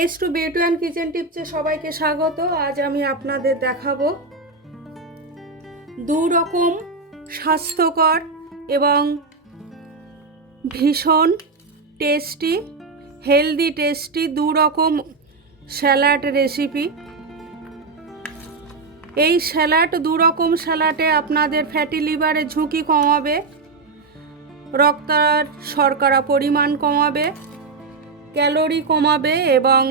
H two beauty and kitchen টিপসে সবাইকে স্বাগত। আজ আমি আপনাদের দেখাবো দু রকম স্বাস্থ্যকর এবং ভীষণ টেস্টি টেস্টি দু রকম স্যালাড রেসিপি। এই দু রকম স্যালাডে আপনাদের ফ্যাটি লিভারের ঝুঁকি কমাবে, রক্তের শর্করা পরিমাণ কমাবে, ক্যালোরি কমাবে এবং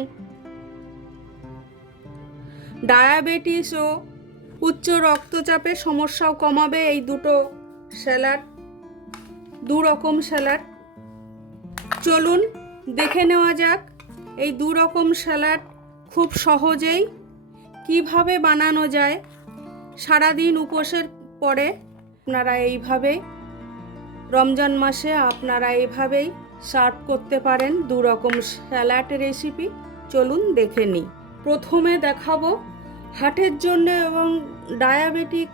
ডায়াবেটিস ও উচ্চ রক্তচাপের সমস্যাও কমাবে। এই দু রকম স্যালাড চলুন দেখে নেওয়া যাক। এই দু রকম স্যালাড খুব সহজেই কিভাবে বানানো যায়। সারাদিন উপোসের পরে আপনারা এইভাবেই, রমজান মাসে আপনারা এইভাবেই সার্ভ করতে পারেন দু রকম স্যালাড রেসিপি। চলুন দেখে নিই। প্রথমে দেখাবো হার্টের জন্য এবং ডায়াবেটিক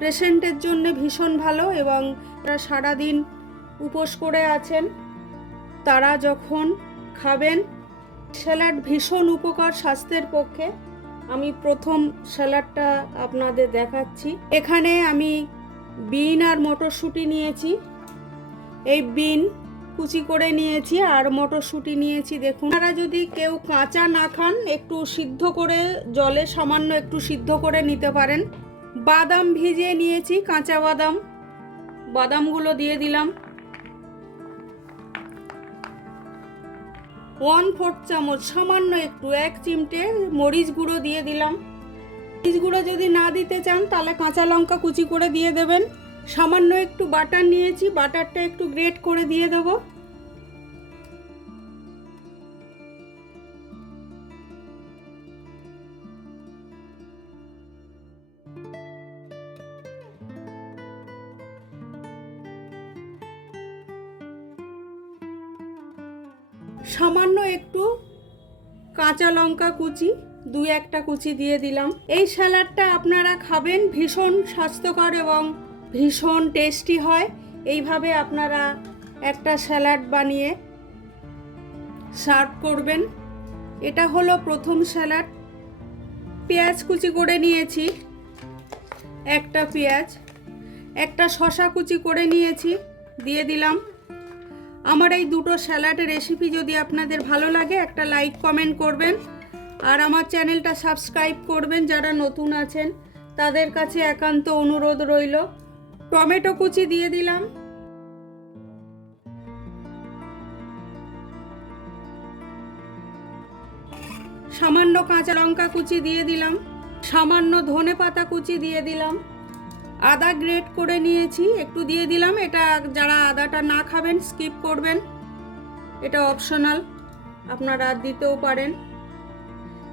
পেশেন্টের জন্য ভীষণ ভালো, এবং যারা সারাদিন উপোস করে আছেন তারা যখন খাবেন স্যালাড ভীষণ উপকার স্বাস্থ্যের পক্ষে। আমি প্রথম স্যালাডটা আপনাদের দেখাচ্ছি। এখানে আমি বিন আর মটরশুঁটি নিয়েছি। এই বিন কুচি করে নিয়েছি আর মটরশুঁটি নিয়েছি। দেখুন, আপনারা যদি কেউ কাঁচা না খান একটু সিদ্ধ করে, জলে সামান্য একটু সিদ্ধ করে নিতে পারেন। বাদাম ভিজিয়ে নিয়েছি, কাঁচা বাদামগুলো দিয়ে দিলাম। 1/4 চামচ সামান্য একটু 1 চিমটে মরিচ গুঁড়ো দিয়ে দিলাম। মরিচ গুঁড়ো যদি না দিতে চান তাহলে কাঁচা লঙ্কা কুচি করে দিয়ে দেবেন। সামান্য একটু বাটার নিয়েছি, বাটারটা একটু গ্রেট করে দিয়ে দেব। সামান্য একটু কাঁচা লঙ্কা কুচি, 2-1টা কুচি দিয়ে দিলাম। এই স্যালাডটা আপনারা খাবেন, ভীষণ স্বাস্থ্যকর এবং ভীষণ টেস্টি হয়। এইভাবে আপনারা একটা স্যালাড বানিয়ে সার্ভ করবেন। এটা হলো প্রথম স্যালাড। পেঁয়াজ কুচি করে নিয়েছি, একটা পেঁয়াজ, একটা শসা কুচি করে নিয়েছি, দিয়ে দিলাম। আমার এই দুটো স্যালাডের রেসিপি যদি আপনাদের ভালো লাগে একটা লাইক কমেন্ট করবেন, আর আমার চ্যানেলটা সাবস্ক্রাইব করবেন। যারা নতুন আছেন তাদের কাছে একান্ত অনুরোধ রইল। টমেটো কুচি দিয়ে দিলাম, সামান্য কাঁচা লঙ্কা কুচি দিয়ে দিলাম, সামান্য ধনেপাতা কুচি দিয়ে দিলাম, আদা গ্রেট করে নিয়েছি একটু দিয়ে দিলাম। এটা যারা আদাটা না খাবেন স্কিপ করবেন, এটা অপশনাল, আপনারা দিতেও পারেন।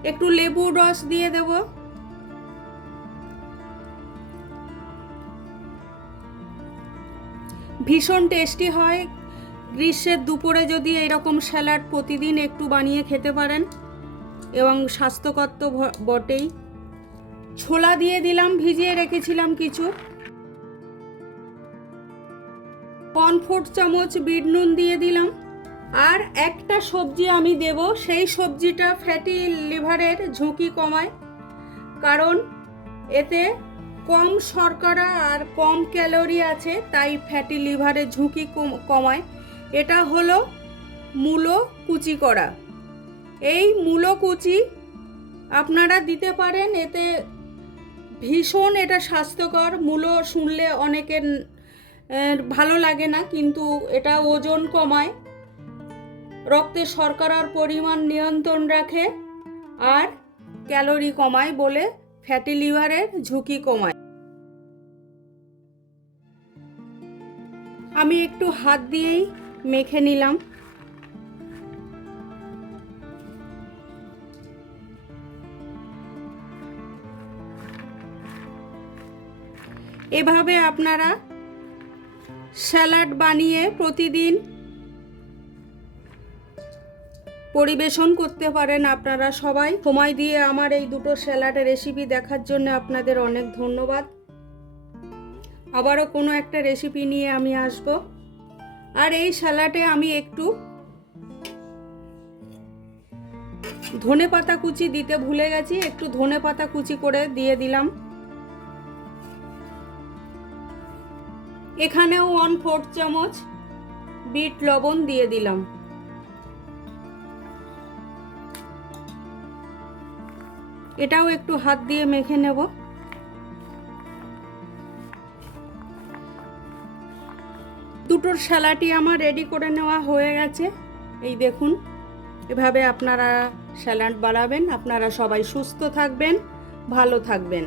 একটু লেবুর রস দিয়ে দেব। ভীষণ টেস্টি হয়। গ্রীষ্মের দুপুরে যদি এরকম স্যালাড প্রতিদিন একটু বানিয়ে খেতে পারেন, এবং স্বাস্থ্যকর তো বটেই। ছোলা দিয়ে দিলাম, ভিজিয়ে রেখেছিলাম কিছু। 1/4 চামচ বিট নুন দিয়ে দিলাম। আর একটা সবজি আমি দেব, সেই সবজিটা ফ্যাটি লিভারের ঝুঁকি কমায়, কারণ এতে কম শর্করা আর কম ক্যালোরি আছে, তাই ফ্যাটি লিভারের ঝুঁকি কমায়। এটা হলো মূলো কুচি করা। এই মূলো কুচি আপনারা দিতে পারেন, এতে ভীষণ এটা স্বাস্থ্যকর। মূলো শুনলে অনেকের ভালো লাগে না, কিন্তু এটা ওজন কমায়, রক্তে শর্করার পরিমাণ নিয়ন্ত্রণ রাখে আর ক্যালোরি কমায় বলে ফ্যাটি লিভারের ঝুঁকি কমায়। আমি একটু হাত দিয়েই মেখে নিলাম। এভাবে আপনারা স্যালাড বানিয়ে প্রতিদিন পরিবেশন করতে পারেন। আপনারা সবাই সময় দিয়ে আমার এই দুটো স্যালাডের রেসিপি দেখার জন্য আপনাদের অনেক ধন্যবাদ। আবারও কোনো একটা রেসিপি নিয়ে আমি আসব। আর এই স্যালাডে আমি একটু ধনেপাতা কুচি দিতে ভুলে গেছি, একটু ধনেপাতা কুচি করে দিয়ে দিলাম। এখানেও 1/4 চামচ বিট লবণ দিয়ে দিলাম। এটাও একটু হাত দিয়ে মেখে নেব। দুটোর স্যালাডই আমার রেডি করে নেওয়া হয়ে গেছে। এই দেখুন, এভাবে আপনারা স্যালাড বানাবেন। আপনারা সবাই সুস্থ থাকবেন, ভালো থাকবেন।